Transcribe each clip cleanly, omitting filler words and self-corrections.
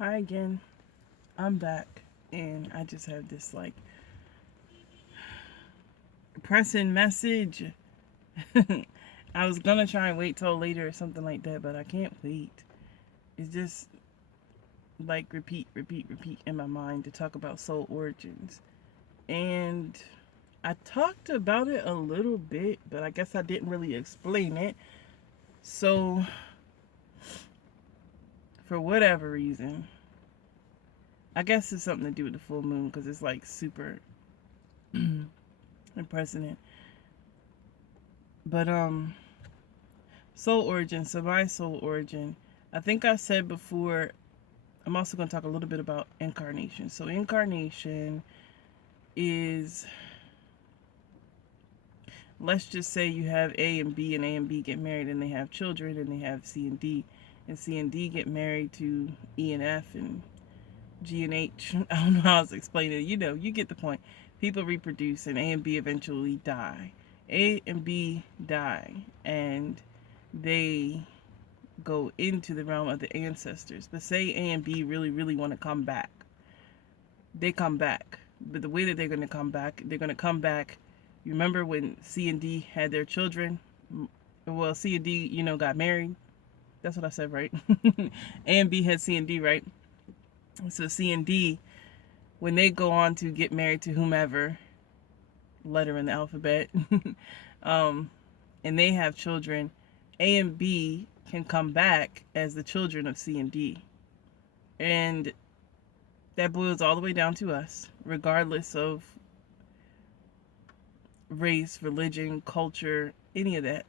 Hi again. I'm back and I just have this like pressing message. I was gonna try and wait till later or something like that, but I can't wait. It's just like repeat in my mind to talk about soul origins. And I talked about it a little bit, but I guess I didn't really explain it. So, for whatever reason, I guess it's something to do with the full moon because it's like super impressive. But soul origin. So my soul origin. I think I said before. I'm also going to talk a little bit about incarnation. So incarnation is, let's just say you have A and B get married and they have children, and they have and C and D get married to E and F and G and H. I don't know how to explain it. You get the point. People reproduce and A and B eventually die. A and B die and they go into the realm of the ancestors. But say A and B really want to come back. They come back. But the way that they're going to come back. You remember when C and D had their children? Well, C and D, got married. That's what I said, right? A and B had C and D, right? So C and D, when they go on to get married to whomever, letter in the alphabet, um, and they have children, A and B can come back as the children of C and D. And that boils all the way down to us, regardless of race, religion, culture, any of that.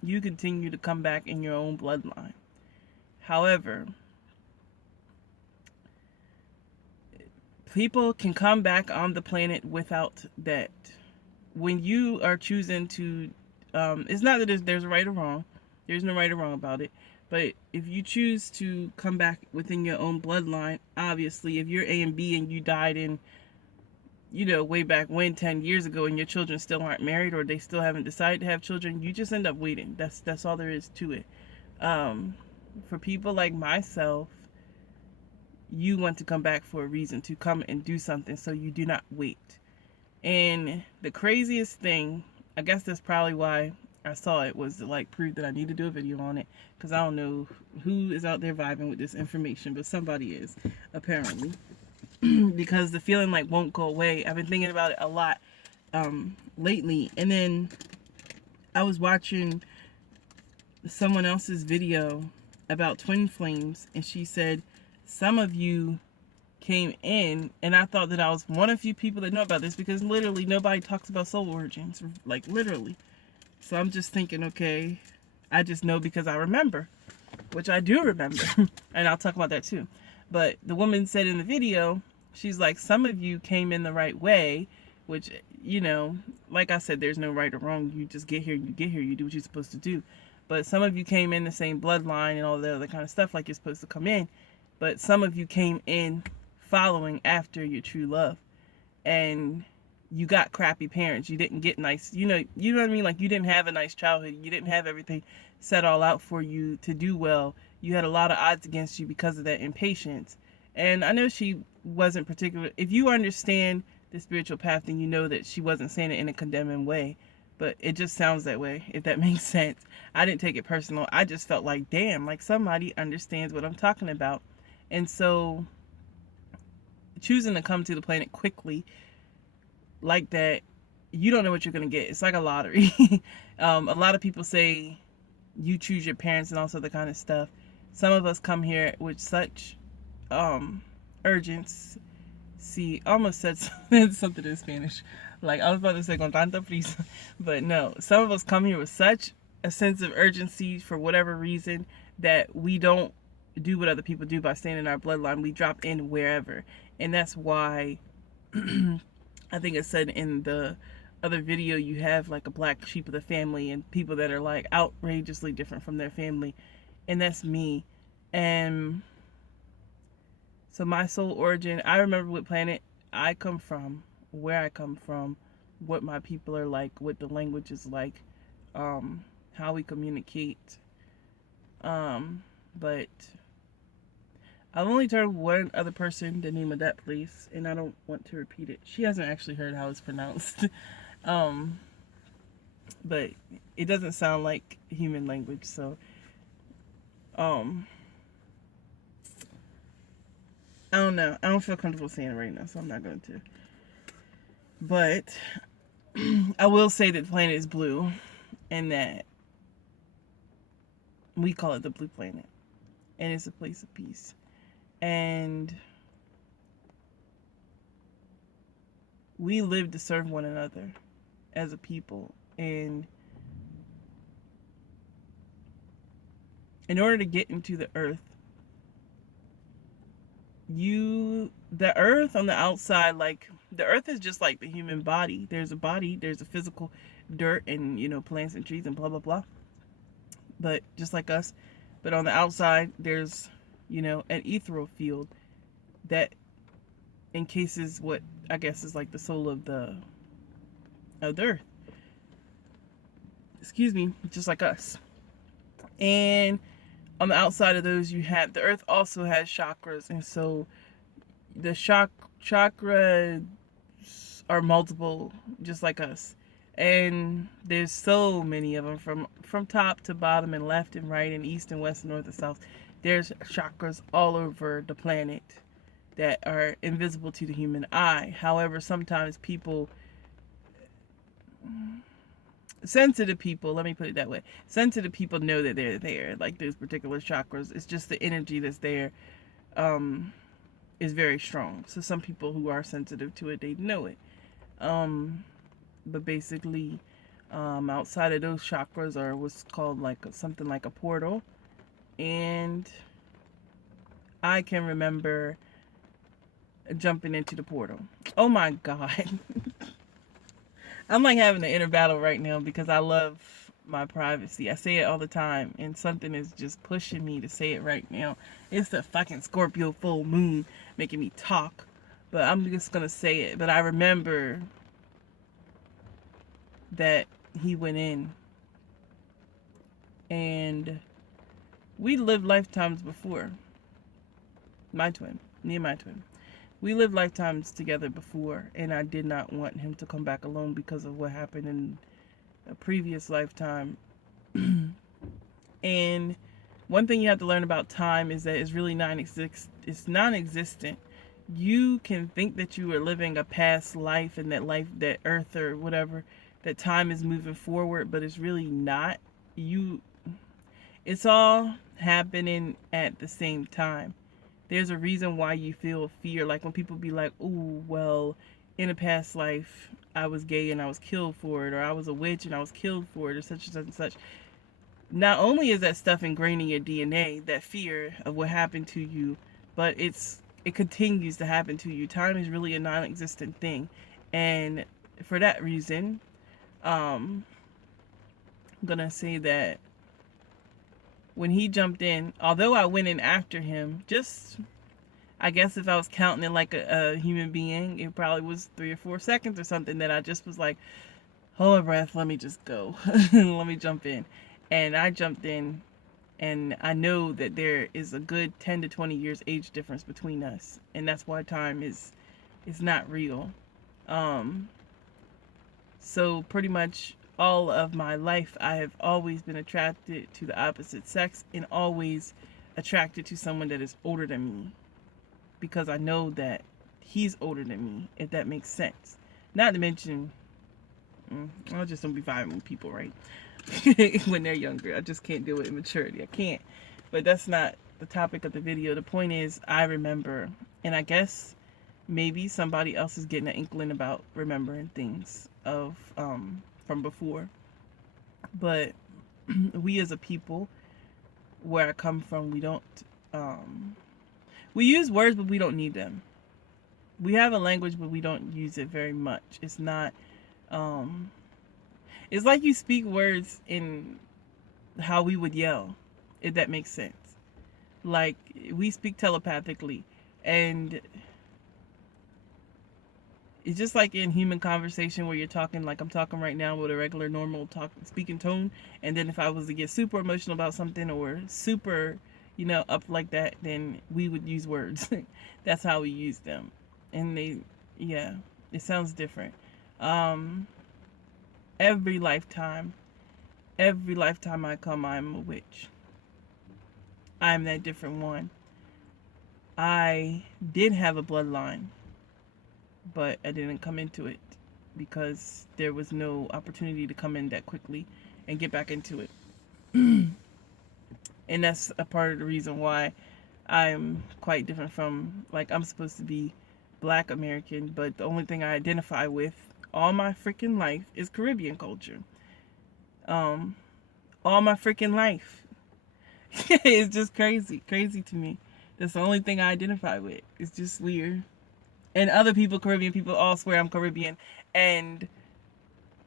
You continue to come back in your own bloodline. However, people can come back on the planet without that. When you are choosing to, it's not that there's a right or wrong. There's no right or wrong about it. But if you choose to come back within your own bloodline, obviously, if you're A and B and you died in, way back when, 10 years ago, and your children still aren't married or they still haven't decided to have children, you just end up waiting. That's all there is to it. For people like myself, you want to come back for a reason, to come and do something, so you do not wait. And the craziest thing, I guess that's probably why I saw it, was to like prove that I need to do a video on it, because I don't know who is out there vibing with this information, but somebody is, apparently. Because the feeling like won't go away. I've been thinking about it a lot lately. And then I was watching someone else's video about twin flames, and she said some of you came in, and I thought that I was one of few people that know about this, because literally nobody talks about soul origins, like literally. So I'm just thinking, okay, I just know because I remember, which I do remember. And I'll talk about that too. But the woman said in the video, she's like, some of you came in the right way, which, like I said, there's no right or wrong. You just get here, you do what you're supposed to do. But some of you came in the same bloodline and all the other kind of stuff like you're supposed to come in. But some of you came in following after your true love. And you got crappy parents. You didn't get nice, you know what I mean? Like, you didn't have a nice childhood. You didn't have everything set all out for you to do well. You had a lot of odds against you because of that impatience. And I know she wasn't particular. If you understand the spiritual path, then you know that she wasn't saying it in a condemning way. But it just sounds that way, if that makes sense. I didn't take it personal. I just felt like, damn, like somebody understands what I'm talking about. And so choosing to come to the planet quickly like that, you don't know what you're going to get. It's like a lottery. A lot of people say you choose your parents and all sorts of kind of stuff. Some of us come here with such urgency. I almost said something in Spanish. Like, I was about to say con tanta prisa. But no, some of us come here with such a sense of urgency for whatever reason that we don't do what other people do by staying in our bloodline. We drop in wherever. And that's why I think it said in the other video, you have like a black sheep of the family and people that are like outrageously different from their family. And that's me. And so my soul origin, I remember what planet I come from, where I come from, what my people are like, what the language is like, how we communicate. But I've only told one other person the name of that place, and I don't want to repeat it. She hasn't actually heard how it's pronounced. um, but it doesn't sound like human language, so um, I don't know. I don't feel comfortable saying it right now, so I'm not going to. But I will say that the planet is blue, and that we call it the blue planet, and it's a place of peace. And we live to serve one another as a people. And in order to get into the earth, the earth on the outside, like the earth is just like the human body. There's a body, there's a physical dirt and, plants and trees and blah, blah, blah. But just like us, but on the outside, there's, an ethereal field that encases what I guess is like the soul of the earth. Excuse me, just like us. And on the outside of those, you have the earth also has chakras, and so the chakras are multiple, just like us. And there's so many of them from top to bottom and left and right and east and west and north and south. There's chakras all over the planet that are invisible to the human eye. However, sometimes sensitive people, let me put it that way, sensitive people know that they're there, like those particular chakras. It's just the energy that's there is very strong. So some people who are sensitive to it, they know it. But basically, outside of those chakras are what's called something like a portal. And I can remember jumping into the portal. Oh my God. I'm like having an inner battle right now because I love my privacy. I say it all the time, and something is just pushing me to say it right now. It's the fucking Scorpio full moon making me talk, but I'm just gonna say it. But I remember that he went in, and we lived lifetimes before. Me and my twin. We lived lifetimes together before, and I did not want him to come back alone because of what happened in a previous lifetime. And one thing you have to learn about time is that it's really it's non-existent. You can think that you are living a past life, and that earth or whatever, that time is moving forward, but it's really not. It's all happening at the same time. There's a reason why you feel fear. Like when people be like, oh, well, in a past life, I was gay and I was killed for it, or I was a witch and I was killed for it, or such and such and such. Not only is that stuff ingrained in your DNA, that fear of what happened to you, but it continues to happen to you. Time is really a non-existent thing. And for that reason, I'm going to say that when he jumped in, although I went in after him, I guess if I was counting it like a human being, it probably was 3 or 4 seconds or something that I just was like, hold my breath, let me just go. Let me jump in. And I jumped in, and I know that there is a good 10 to 20 years age difference between us. And that's why time is not real. So pretty much all of my life, I have always been attracted to the opposite sex and always attracted to someone that is older than me, because I know that he's older than me, if that makes sense. Not to mention, I just don't be vibing with people, right? When they're younger. I just can't deal with immaturity. I can't. But that's not the topic of the video. The point is, I remember, and I guess maybe somebody else is getting an inkling about remembering things from before. But we as a people, where I come from, we don't we use words, but we don't need them. We have a language, but we don't use it very much. It's not it's like you speak words in how we would yell, if that makes sense. Like, we speak telepathically, and it's just like in human conversation where you're talking like I'm talking right now with a regular normal speaking tone, and then if I was to get super emotional about something or super up like that, then we would use words. That's how we use them. And yeah, it sounds different. Um, every lifetime, every lifetime I come, I'm a witch. I'm that different one. I did have a bloodline, but I didn't come into it because there was no opportunity to come in that quickly and get back into it. And that's a part of the reason why I'm quite different from, like, I'm supposed to be Black American, but the only thing I identify with all my freaking life is Caribbean culture. Um, all my freaking life. It's just crazy to me. That's the only thing I identify with. It's just weird. And other people, Caribbean people, all swear I'm Caribbean. And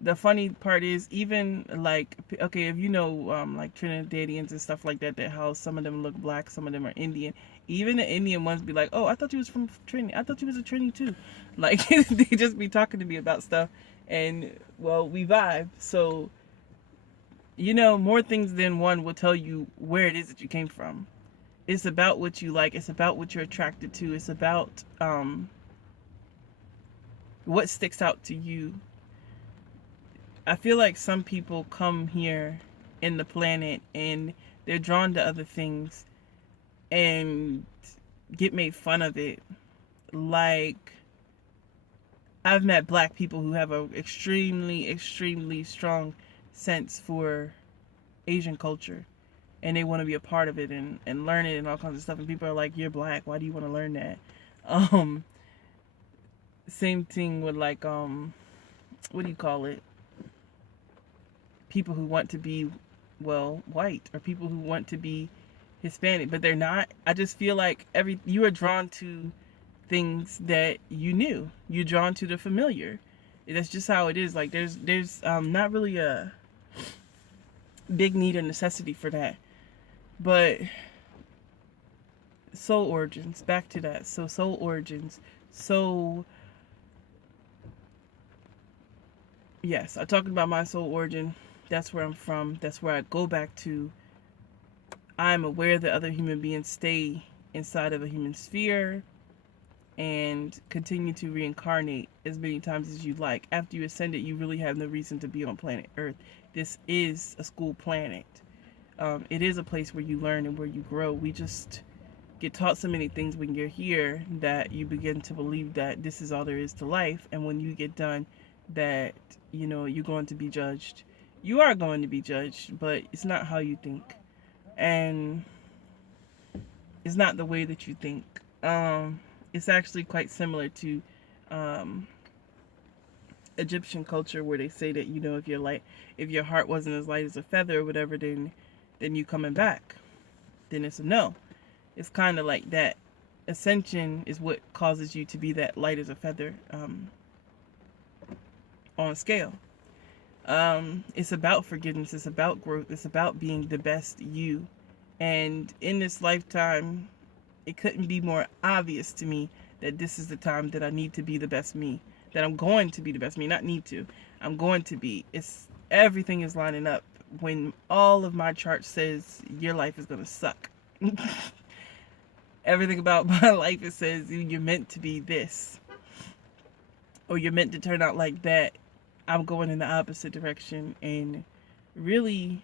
the funny part is, even like, okay, if like Trinidadians and stuff like that, how some of them look Black, some of them are Indian. Even the Indian ones be like, oh, I thought you was from Trinity. I thought you was a Trini too. Like, they just be talking to me about stuff. And, well, we vibe. So, more things than one will tell you where it is that you came from. It's about what you like. It's about what you're attracted to. It's about what sticks out to you. I feel like some people come here in the planet and they're drawn to other things and get made fun of it. Like, I've met Black people who have a extremely strong sense for Asian culture, and they want to be a part of it and learn it and all kinds of stuff. And people are like, you're Black, why do you want to learn that? Same thing with, like, what do you call it? People who want to be, well, white, or people who want to be Hispanic, but they're not. I just feel like you are drawn to things that you knew. You're drawn to the familiar. That's just how it is. Like, there's not really a big need or necessity for that. But soul origins, back to that. So soul origins. So yes, I talked about my soul origin. That's where I'm from. That's where I go back to. I'm aware that other human beings stay inside of a human sphere and continue to reincarnate as many times as you like. After you ascend it, you really have no reason to be on planet Earth. This is a school planet. It is a place where you learn and where you grow. We just get taught so many things when you're here that you begin to believe that this is all there is to life. And when you get done, that, you're going to be judged. You are going to be judged, but it's not how you think. And it's not the way that you think. It's actually quite similar to Egyptian culture, where they say that, if your heart wasn't as light as a feather or whatever, then you coming back. Then it's a no. It's kind of like that. Ascension is what causes you to be that light as a feather on a scale. It's about forgiveness. It's about growth. It's about being the best you. And in this lifetime, it couldn't be more obvious to me that this is the time that I need to be the best me. That I'm going to be the best me. Not need to. I'm going to be. Everything is lining up. When all of my chart says your life is going to suck. Everything about my life, it says you're meant to be this. Or you're meant to turn out like that. I'm going in the opposite direction and really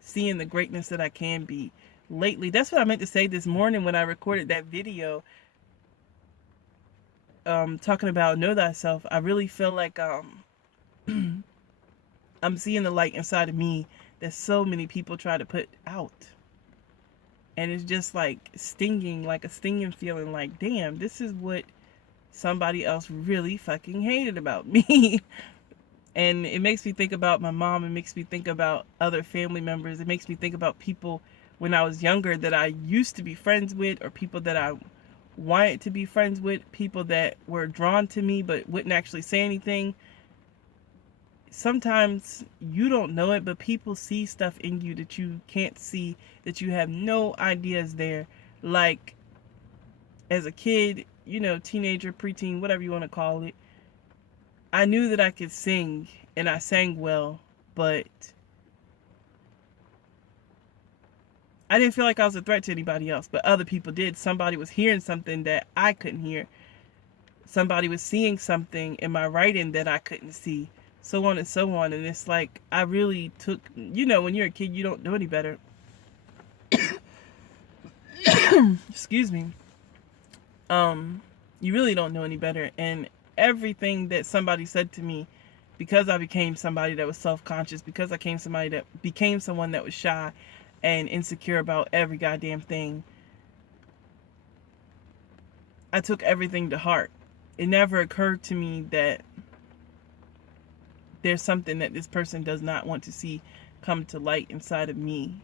seeing the greatness that I can be. Lately, that's what I meant to say this morning when I recorded that video talking about know thyself. I really feel like I'm seeing the light inside of me that so many people try to put out. And it's just like a stinging feeling, like, damn, this is what somebody else really fucking hated about me. And it makes me think about my mom. It makes me think about other family members. It makes me think about people when I was younger that I used to be friends with, or people that I wanted to be friends with, people that were drawn to me but wouldn't actually say anything. Sometimes you don't know it, but people see stuff in you that you can't see, that you have no idea is there. Like, as a kid, teenager, preteen, whatever you want to call it, I knew that I could sing, and I sang well, but I didn't feel like I was a threat to anybody else, but other people did. Somebody was hearing something that I couldn't hear. Somebody was seeing something in my writing that I couldn't see. So on and so on. And it's like, I really took, when you're a kid, you don't know any better. Excuse me. You really don't know any better. And everything that somebody said to me, because I became somebody that was self-conscious, because I became someone that was shy and insecure about every goddamn thing, I took everything to heart. It never occurred to me that there's something that this person does not want to see come to light inside of me.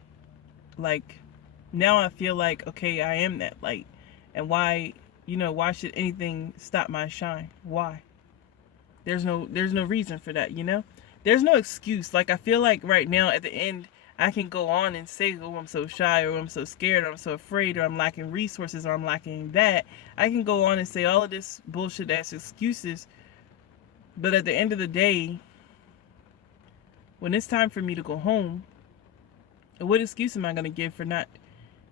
Like, now I feel like, okay, I am that light. And why should anything stop my shine? Why? There's no reason for that, There's no excuse. Like, I feel like right now at the end, I can go on and say, oh, I'm so shy, or I'm so scared, or I'm so afraid, or I'm lacking resources, or I'm lacking that. I can go on and say all of this bullshit as excuses. But at the end of the day, when it's time for me to go home, what excuse am I going to give for not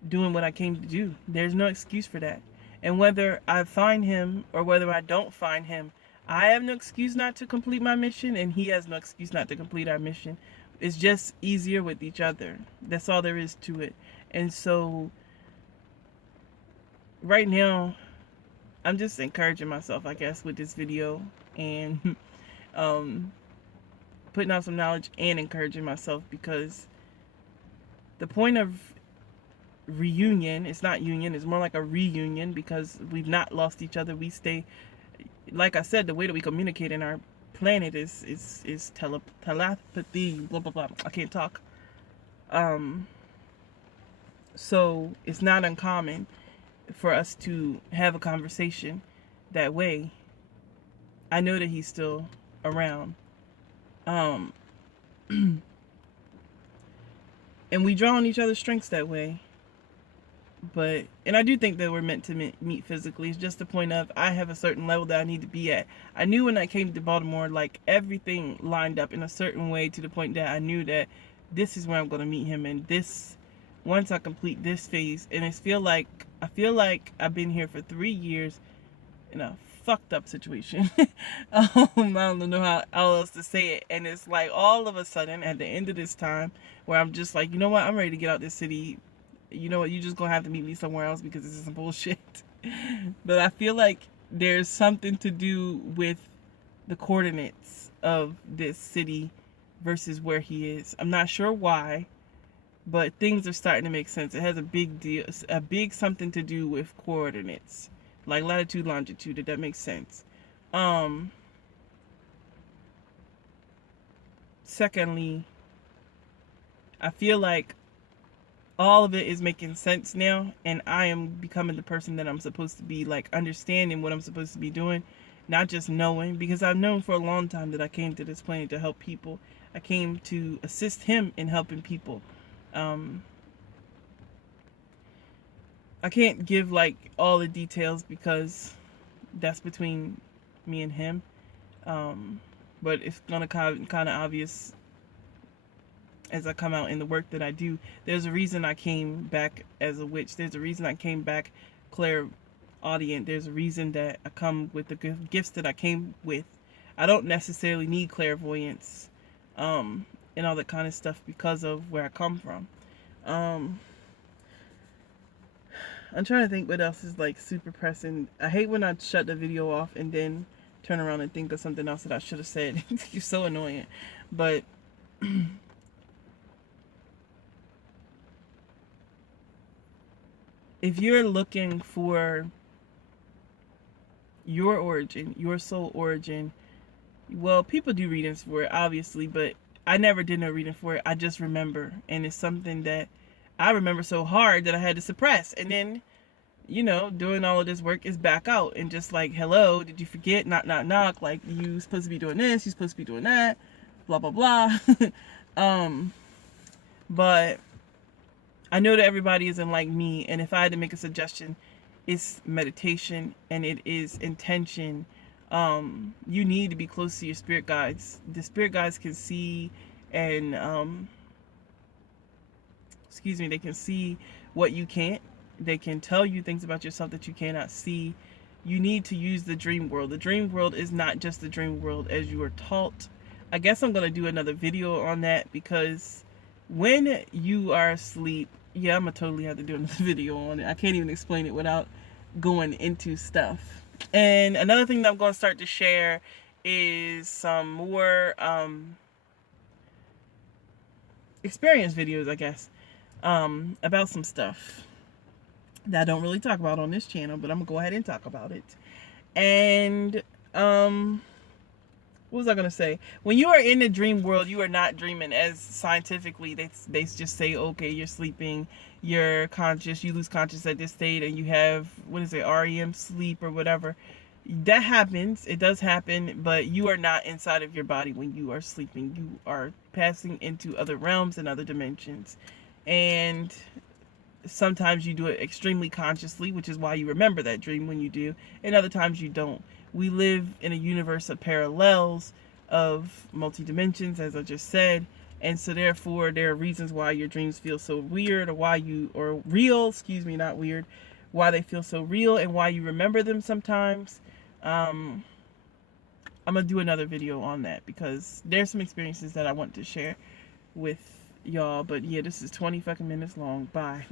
doing what I came to do? There's no excuse for that. And whether I find him or whether I don't find him, I have no excuse not to complete my mission, and he has no excuse not to complete our mission. It's just easier with each other. That's all there is to it. And so right now, I'm just encouraging myself, I guess, with this video, and putting out some knowledge and encouraging myself, because the point of reunion, it's not union, it's more like a reunion, because we've not lost each other. We stay, like I said, the way that we communicate in our planet is telepathy, blah blah blah. I can't talk. So it's not uncommon for us to have a conversation that way. I know that he's still around. And we draw on each other's strengths that way. And I do think that we're meant to meet physically. It's just the point of, I have a certain level that I need to be at. I knew when I came to Baltimore, like, everything lined up in a certain way to the point that I knew that this is where I'm going to meet him. And once I complete this phase, and I feel like I've been here for 3 years in a fucked up situation. I don't know how else to say it. And it's like, all of a sudden, at the end of this time, where I'm just like, you know what, I'm ready to get out this city. You know what, you just gonna have to meet me somewhere else, because this is some bullshit. But I feel like there's something to do with the coordinates of this city versus where he is. I'm not sure why, but things are starting to make sense. It has a big something to do with coordinates, like latitude, longitude, if that makes sense. Secondly, I feel like all of it is making sense now, and I am becoming the person that I'm supposed to be, like, understanding what I'm supposed to be doing, not just knowing, because I've known for a long time that I came to this planet to help people. I came to assist him in helping people. I can't give, like, all the details, because that's between me and him, but it's gonna kind of obvious as I come out in the work that I do. There's a reason I came back as a witch. There's a reason I came back clairaudient. There's a reason that I come with the gifts that I came with. I don't necessarily need clairvoyance and all that kind of stuff because of where I come from. I'm trying to think what else is, like, super pressing. I hate when I shut the video off and then turn around and think of something else that I should have said. You're so annoying. But if you're looking for your origin, your soul origin, well, people do readings for it, obviously, but I never did no reading for it. I just remember, and it's something that I remember so hard that I had to suppress. And then, doing all of this work is back out, and just like, hello, did you forget? Knock, knock, knock. Like, you supposed to be doing this, you supposed to be doing that, blah, blah, blah. But I know that everybody isn't like me, and if I had to make a suggestion, it's meditation and it is intention. You need to be close to your spirit guides. The spirit guides can see and excuse me, they can see what you can't. They can tell you things about yourself that you cannot see. You need to use the dream world. The dream world is not just the dream world as you were taught. I guess I'm going to do another video on that, because when you are asleep, yeah, I'm going to totally have to do another video on it. I can't even explain it without going into stuff. And another thing that I'm going to start to share is some more experience videos, I guess, about some stuff that I don't really talk about on this channel, but I'm gonna go ahead and talk about it. And what was I gonna say? When you are in the dream world, you are not dreaming. As scientifically, they just say, okay, you're sleeping, you're conscious, you lose conscious at this state, and you have, what is it, REM sleep or whatever. That happens. It does happen, but you are not inside of your body when you are sleeping. You are passing into other realms and other dimensions. And sometimes you do it extremely consciously, which is why you remember that dream when you do, and other times you don't. We live in a universe of parallels, of multi-dimensions, as I just said, and so therefore there are reasons why your dreams feel so weird, or real, excuse me, not weird, why they feel so real and why you remember them sometimes. I'm gonna do another video on that, because there's some experiences that I want to share with y'all. But yeah, this is 20 fucking minutes long. Bye.